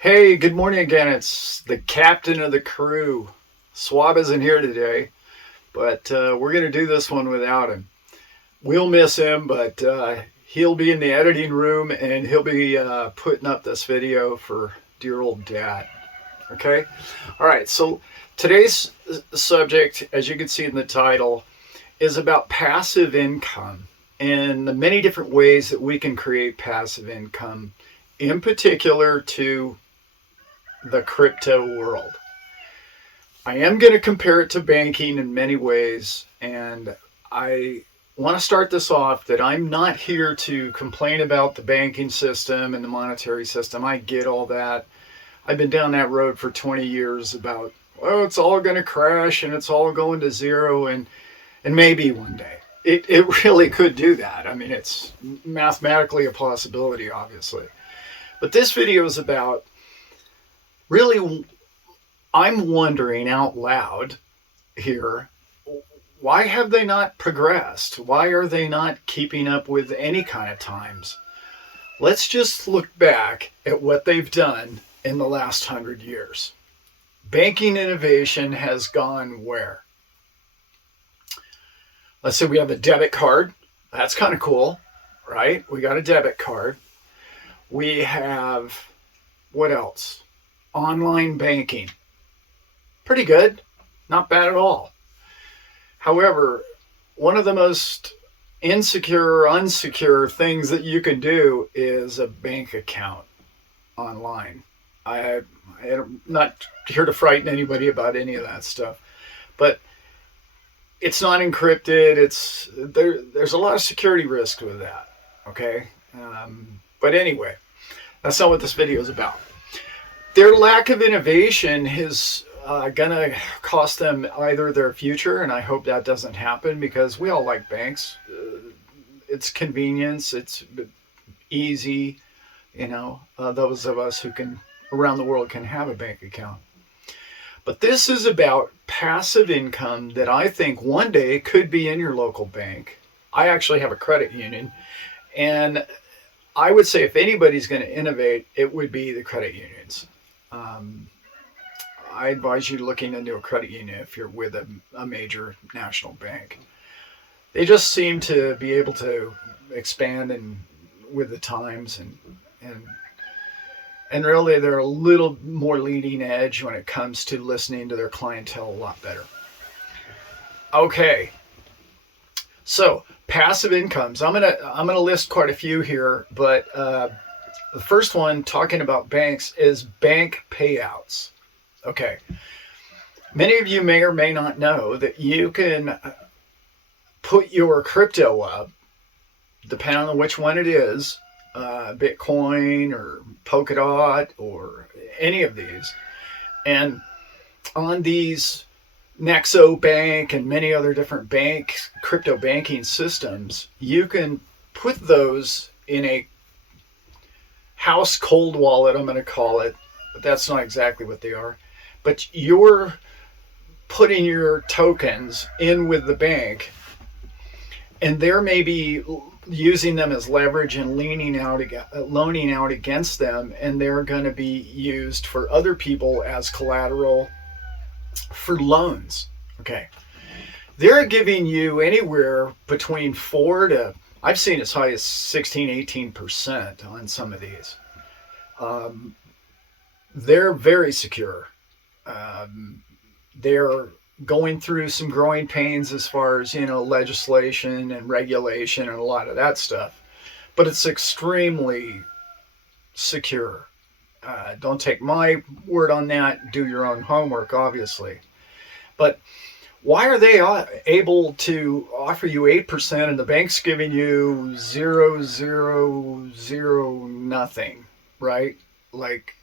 Hey, good morning again. It's the captain of the crew. Swab isn't here today, but we're going to do this one without him. We'll miss him, but he'll be in the editing room and he'll be putting up this video for dear old dad. Okay? All right, so today's subject, as you can see in the title, is about passive income and the many different ways that we can create passive income, in particular to the crypto world. I am going to compare it to banking in many ways, and I want to start this off that I'm not here to complain about the banking system and the monetary system. I get all that. I've been down that road for 20 years about, well, it's all going to crash and it's all going to zero, and maybe one day. It really could do that. I mean, it's mathematically a possibility, obviously. But this video is about really, I'm wondering out loud here, why have they not progressed? Why are they not keeping up with any kind of times? Let's just look back at what they've done in the last 100 years. Banking innovation has gone where? Let's say we have a debit card. That's kind of cool, right? We got a debit card. We have, what else? Online banking. Pretty good. Not bad at all. However, one of the most insecure, unsecure things that you can do is a bank account online. I'm not here to frighten anybody about any of that stuff, but it's not encrypted. There's a lot of security risk with that. Okay, but anyway, that's not what this video is about. Their lack of innovation is going to cost them either their future, and I hope that doesn't happen because we all like banks. It's convenience, it's easy, those of us who can, around the world, can have a bank account. But this is about passive income that I think one day could be in your local bank. I actually have a credit union, and I would say if anybody's going to innovate, it would be the credit unions. I advise you looking into a credit union if you're with a major national bank. They just seem to be able to expand and with the times and really they're a little more leading edge when it comes to listening to their clientele a lot better. Okay, so passive incomes. I'm gonna list quite a few here, but the first one, talking about banks, is bank payouts. Okay. Many of you may or may not know that you can put your crypto up, depending on which one it is, Bitcoin or Polkadot or any of these. And on these Nexo Bank and many other different crypto banking systems, you can put those in a house cold wallet, I'm going to call it, but that's not exactly what they are. But you're putting your tokens in with the bank, and they're maybe using them as leverage and loaning out against them, and they're going to be used for other people as collateral for loans. Okay. They're giving you anywhere between 4 to, I've seen as high as 16-18% on some of these. They're very secure. They're going through some growing pains as far as, legislation and regulation and a lot of that stuff. But it's extremely secure. Don't take my word on that. Do your own homework, obviously. But why are they able to offer you 8% and the bank's giving you 0.000 nothing, right? Like,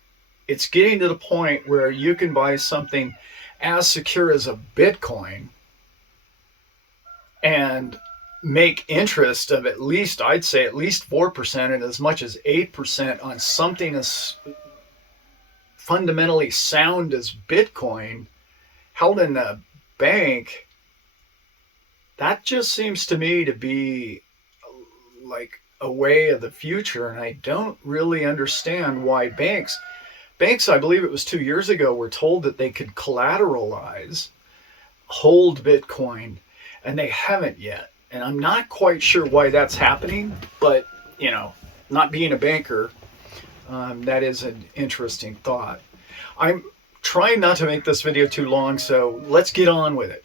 it's getting to the point where you can buy something as secure as a Bitcoin and make interest of at least, I'd say at least 4% and as much as 8% on something as fundamentally sound as Bitcoin held in a bank. That just seems to me to be like a way of the future, and I don't really understand why banks Banks, I believe it was 2 years ago, were told that they could collateralize, hold Bitcoin, and they haven't yet. And I'm not quite sure why that's happening, but, not being a banker, that is an interesting thought. I'm trying not to make this video too long, so let's get on with it.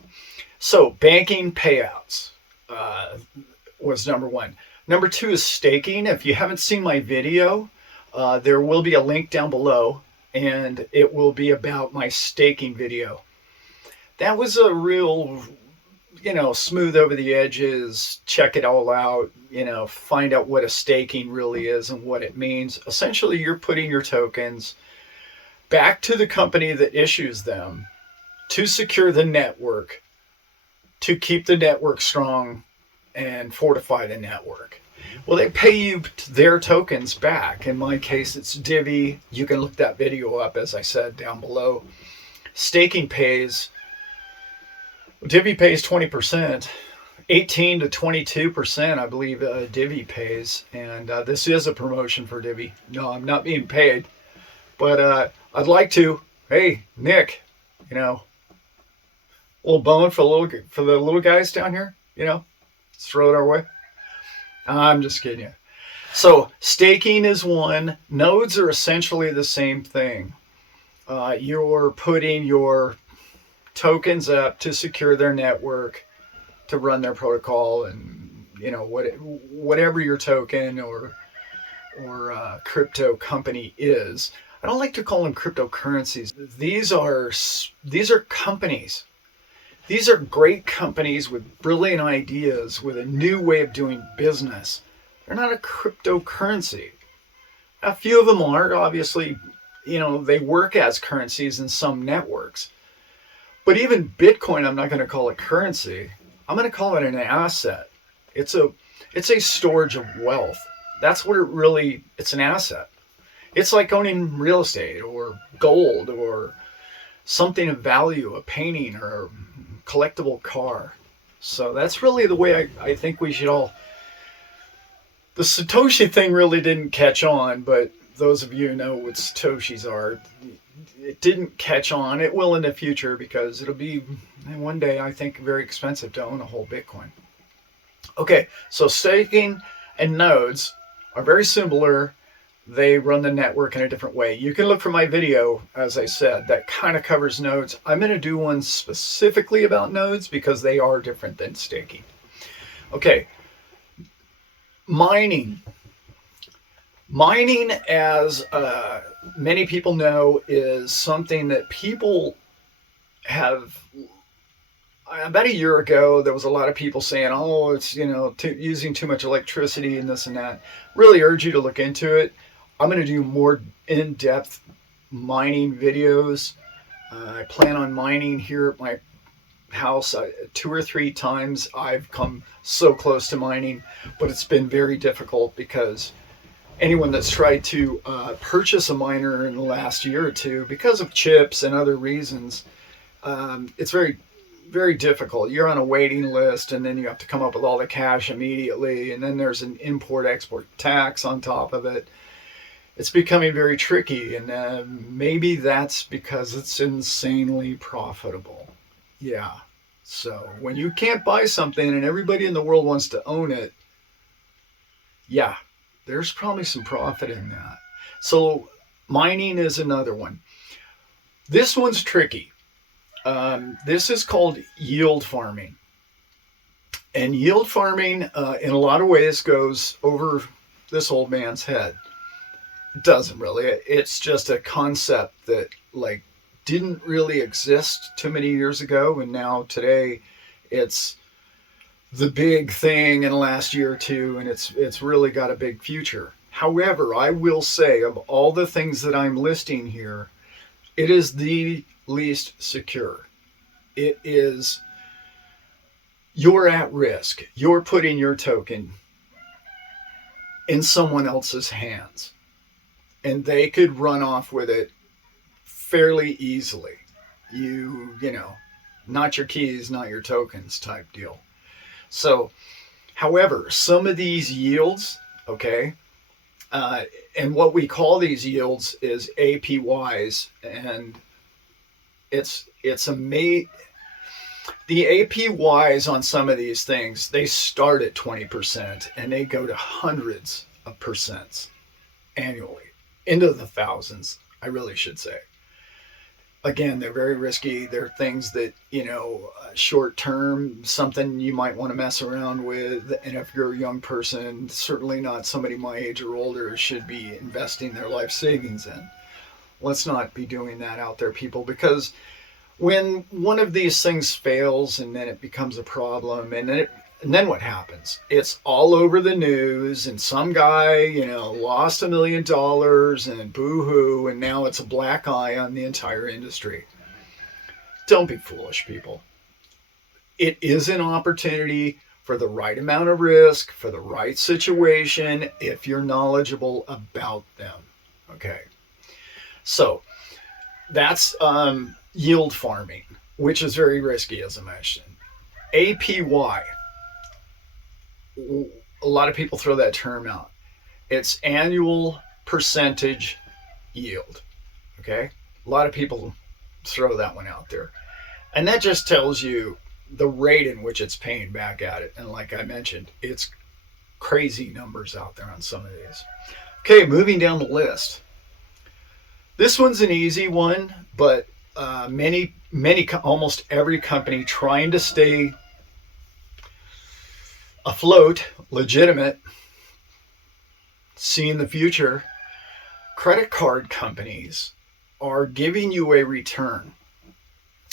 So, banking payouts was number one. Number two is staking. If you haven't seen my video, there will be a link down below, and it will be about my staking video. That was a real, smooth over the edges, check it all out, find out what a staking really is and what it means. Essentially, you're putting your tokens back to the company that issues them to secure the network, to keep the network strong and fortify the network. Well, they pay you their tokens back. In my case, it's Defy. You can look that video up, as I said, down below. Staking pays, Defy pays 20%, 18 to 22%, I believe Defy pays. And this is a promotion for Defy. No, I'm not being paid, but I'd like to. Hey, Nick, a little bone for the little guys down here, let's throw it our way. I'm just kidding you. So staking is one. Nodes are essentially the same thing. You're putting your tokens up to secure their network, to run their protocol, and whatever your token or crypto company is. I don't like to call them cryptocurrencies. These are companies. These are great companies with brilliant ideas, with a new way of doing business. They're not a cryptocurrency. A few of them are, obviously, they work as currencies in some networks. But even Bitcoin, I'm not going to call it currency. I'm going to call it an asset. It's a storage of wealth. That's what it's an asset. It's like owning real estate or gold or something of value, a painting or a collectible car. So that's really the way I think we should all... The Satoshi thing really didn't catch on, but those of you who know what Satoshis are, it didn't catch on. It will in the future, because it'll be one day, I think, very expensive to own a whole Bitcoin. Okay, so staking and nodes are very similar. They run the network in a different way. You can look for my video, as I said, that kind of covers nodes. I'm going to do one specifically about nodes because they are different than staking. Okay, mining. Mining, as many people know, is something that people have... About a year ago, there was a lot of people saying, oh, it's, using too much electricity and this and that. Really urge you to look into it. I'm going to do more in-depth mining videos. I plan on mining here at my house. 2 or 3 times I've come so close to mining, but it's been very difficult because anyone that's tried to purchase a miner in the last year or two, because of chips and other reasons, it's very, very difficult. You're on a waiting list, and then you have to come up with all the cash immediately, and then there's an import-export tax on top of it. It's becoming very tricky, and maybe that's because it's insanely profitable. Yeah. So when you can't buy something and everybody in the world wants to own it, yeah, there's probably some profit in that. So mining is another one. This one's tricky. This is called yield farming. And yield farming, in a lot of ways, goes over this old man's head. It doesn't really. It's just a concept that didn't really exist too many years ago, and now today it's the big thing in the last year or two, and it's really got a big future. However, I will say, of all the things that I'm listing here, it is the least secure. It is, you're at risk. You're putting your token in someone else's hands, and they could run off with it fairly easily. Not your keys, not your tokens type deal. So, however, some of these yields, okay, And what we call these yields is APYs, and it's amazing. The APYs on some of these things, they start at 20% and they go to hundreds of percents annually, into the thousands, I really should say. Again, they're very risky. They're things that, short term, something you might want to mess around with. And if you're a young person, certainly not somebody my age or older, should be investing their life savings in. Let's not be doing that out there, people, because when one of these things fails and then it becomes a problem, and then what happens? It's all over the news, and some guy, lost $1 million and boo-hoo, and now it's a black eye on the entire industry. Don't be foolish, people. It is an opportunity for the right amount of risk, for the right situation, if you're knowledgeable about them. Okay. So that's yield farming, which is very risky, as I mentioned. APY. A lot of people throw that term out. It's annual percentage yield. Okay? A lot of people throw that one out there. And that just tells you the rate in which it's paying back at it. And like I mentioned, it's crazy numbers out there on some of these. Okay, moving down the list. This one's an easy one, but almost every company trying to stay afloat, legitimate, seeing the future, credit card companies are giving you a return.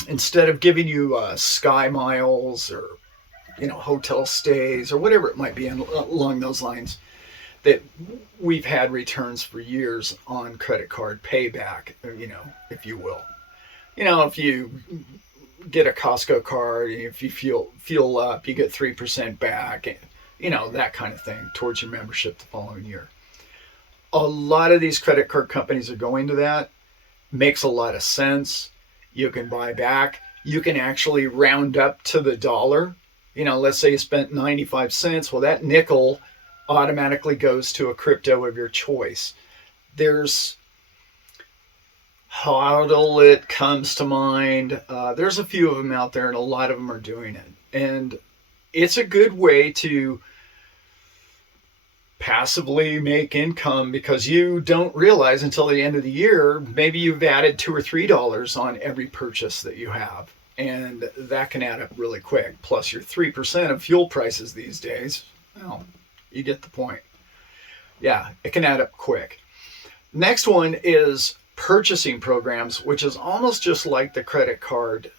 Instead of giving you sky miles or hotel stays or whatever it might be along those lines, that we've had returns for years on credit card payback, if you will. If you get a Costco card, if you fuel up, you get 3% back, that kind of thing towards your membership the following year. A lot of these credit card companies are going to that. Makes a lot of sense. You can buy back. You can actually round up to the dollar. Let's say you spent 95 cents. Well, that nickel automatically goes to a crypto of your choice. There's HODL, it comes to mind. There's a few of them out there, and a lot of them are doing it. And it's a good way to passively make income, because you don't realize until the end of the year, maybe you've added $2 or $3 on every purchase that you have. And that can add up really quick. Plus your 3% of fuel prices these days. Well, you get the point. Yeah, it can add up quick. Next one is purchasing programs, which is almost just like the credit card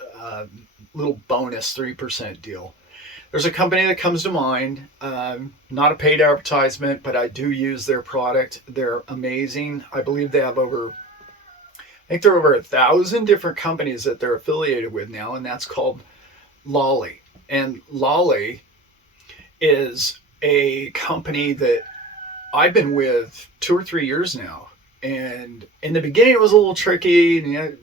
little bonus 3% deal. There's a company that comes to mind, not a paid advertisement, but I do use their product. They're amazing. I believe they have over 1,000 different companies that they're affiliated with now, and that's called Lolly. And Lolly is a company that I've been with 2 or 3 years now. And in the beginning, it was a little tricky, and,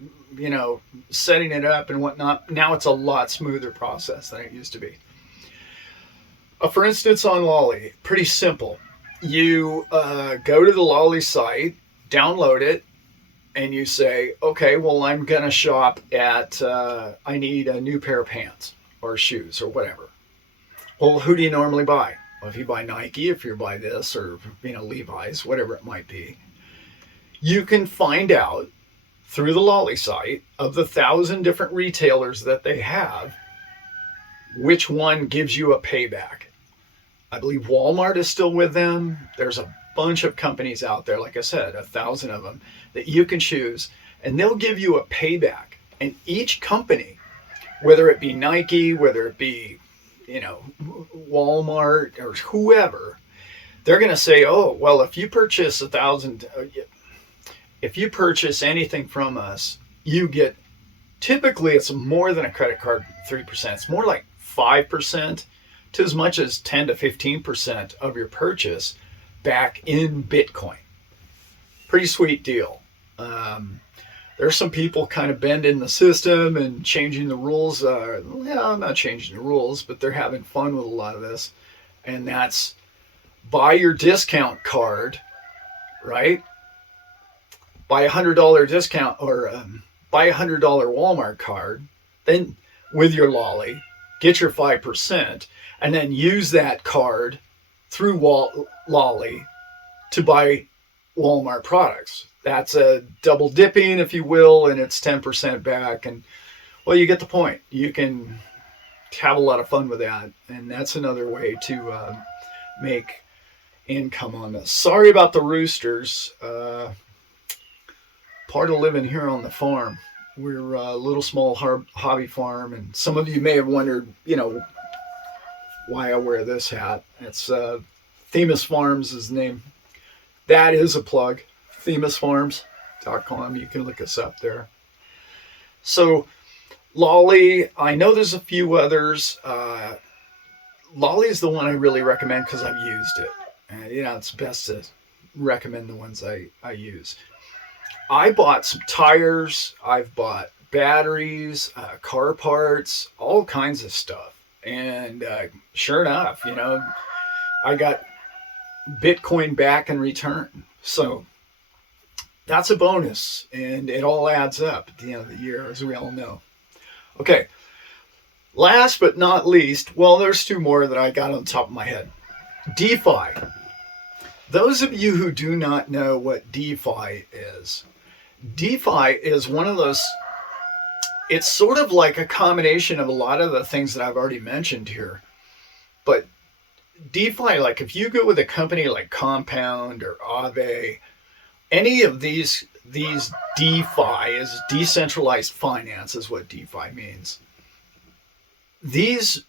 setting it up and whatnot. Now it's a lot smoother process than it used to be. For instance, on Lolly, pretty simple. You go to the Lolly site, download it, and you say, okay, well, I'm going to shop at, I need a new pair of pants or shoes or whatever. Well, who do you normally buy? Well, if you buy Nike, if you buy this, or, Levi's, whatever it might be, you can find out through the Lolly site of the 1,000 different retailers that they have, which one gives you a payback. I believe Walmart is still with them. There's a bunch of companies out there, like I said, 1,000 of them, that you can choose, and they'll give you a payback. And each company, whether it be Nike, whether it be, Walmart or whoever, they're going to say, oh, well, if you purchase 1,000, if you purchase anything from us, you get, typically it's more than a credit card 3%. It's more like 5% to as much as 10 to 15% of your purchase back in Bitcoin. Pretty sweet deal. There's some people kind of bending the system and changing the rules. I'm not changing the rules, but they're having fun with a lot of this. And that's buy your discount card right? Buy $100 discount or buy $100 Walmart card, then with your lolly, get your 5%, and then use that card through lolly to buy Walmart products. That's a double dipping, if you will, and it's 10% back. And well, you get the point. You can have a lot of fun with that, and that's another way to make income on this. Sorry about the roosters. Part of living here on the farm. We're a little small hobby farm, and some of you may have wondered, why I wear this hat. It's Themis Farms is the name. That is a plug. ThemisFarms.com. You can look us up there. So, lolly, I know there's a few others. Lolly is the one I really recommend because I've used it. And, it's best to recommend the ones I use. I bought some tires. I've bought batteries, car parts, all kinds of stuff. And sure enough, I got Bitcoin back in return. So that's a bonus, and it all adds up at the end of the year, as we all know. Okay, last but not least, well, there's two more that I got on the top of my head. Defy. Those of you who do not know what Defy is one of those, it's sort of like a combination of a lot of the things that I've already mentioned here. But DeFi, like if you go with a company like Compound or Aave, any of these DeFi is decentralized finance is what DeFi means. These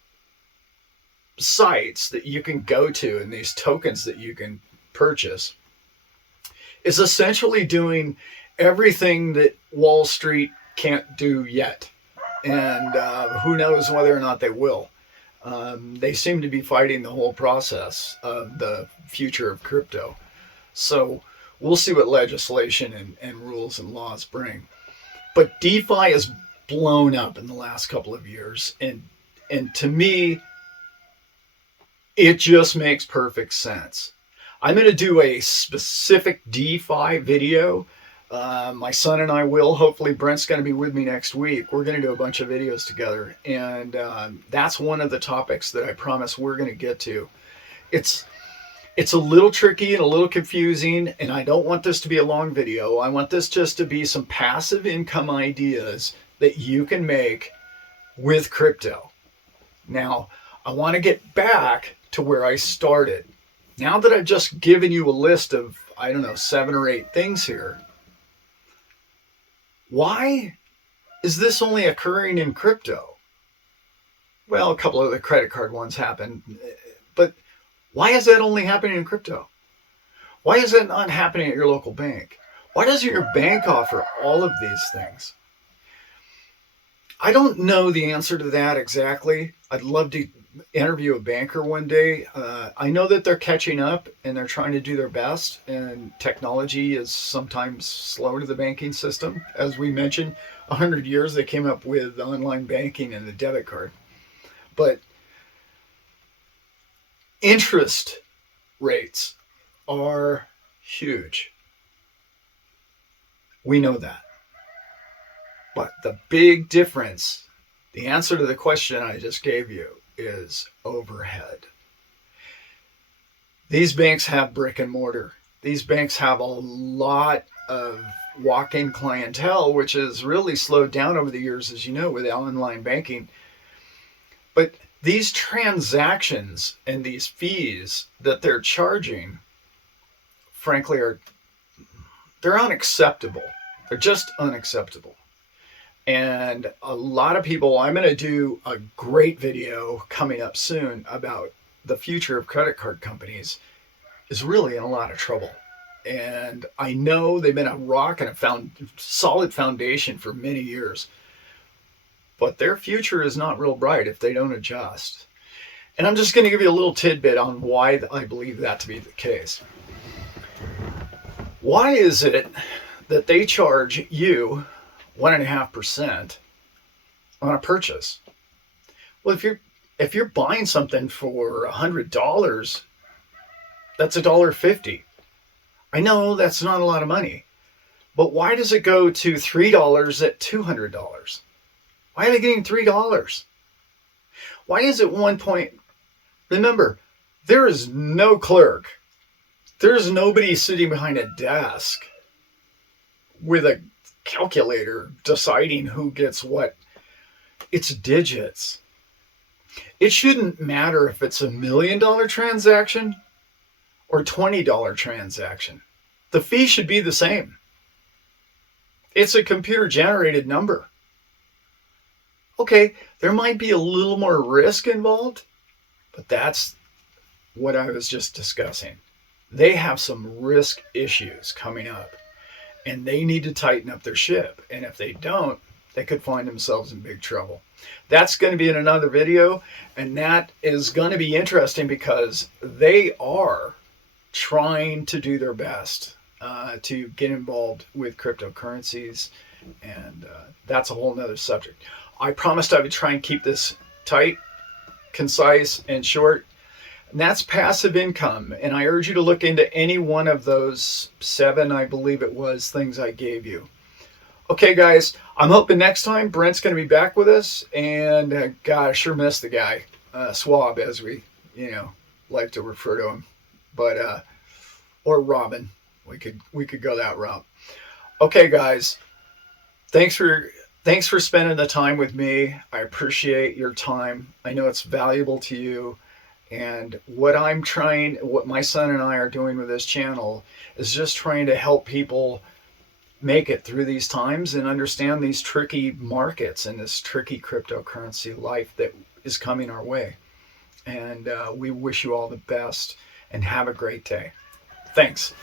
sites that you can go to and these tokens that you can purchase is essentially doing everything that Wall Street can't do yet. And who knows whether or not they will. They seem to be fighting the whole process of the future of crypto. So we'll see what legislation and rules and laws bring. But DeFi has blown up in the last couple of years. And to me, it just makes perfect sense. I'm going to do a specific DeFi video. My son and I will. Hopefully Brent's going to be with me next week. We're going to do a bunch of videos together. And that's one of the topics that I promise we're going to get to. It's a little tricky and a little confusing, and I don't want this to be a long video. I want this just to be some passive income ideas that you can make with crypto. Now, I want to get back to where I started. Now that I've just given you a list of, 7 or 8 things here, why is this only occurring in crypto? Well, a couple of the credit card ones happen, but why is that only happening in crypto? Why is that not happening at your local bank? Why doesn't your bank offer all of these things? I don't know the answer to that exactly. I'd love to interview a banker one day. I know that they're catching up and they're trying to do their best, and technology is sometimes slow to the banking system. As we mentioned, 100 years they came up with online banking and the debit card. But interest rates are huge. We know that. But the big difference, the answer to the question I just gave you, is overhead. These banks have brick and mortar. These banks have a lot of walk-in clientele, which has really slowed down over the years, as you know, with online banking. But these transactions and these fees that they're charging, frankly, they're unacceptable. They're just unacceptable. And a lot of people, I'm going to do a great video coming up soon about the future of credit card companies, is really in a lot of trouble. And I know they've been a rock and a solid foundation for many years, but their future is not real bright if they don't adjust. And I'm just going to give you a little tidbit on why I believe that to be the case. Why is it that they charge you 1.5% on a purchase? Well, if you're buying something for $100, that's $1.50. I know that's not a lot of money, but why does it go to $3 at $200? Why are they getting $3? Why is it 1 point? Remember, there is no clerk. There's nobody sitting behind a desk with a calculator deciding who gets what. It's digits. It shouldn't matter if it's $1 million transaction or $20 transaction. The fee should be the same. It's a computer generated number. Okay, there might be a little more risk involved, but that's what I was just discussing. They have some risk issues coming up, and they need to tighten up their ship. And if they don't, they could find themselves in big trouble. That's going to be in another video, and that is going to be interesting because they are trying to do their best to get involved with cryptocurrencies, and that's a whole nother subject. I promised I would try and keep this tight, concise, and short. And that's passive income. And I urge you to look into any one of those 7, I believe it was, things I gave you. Okay, guys, I'm hoping next time Brent's going to be back with us. And God, I sure miss the guy, Swab, as we, like to refer to him. But or Robin, we could go that route. Okay, guys, thanks for spending the time with me. I appreciate your time. I know it's valuable to you. And what my son and I are doing with this channel is just trying to help people make it through these times and understand these tricky markets and this tricky cryptocurrency life that is coming our way. And we wish you all the best and have a great day. Thanks.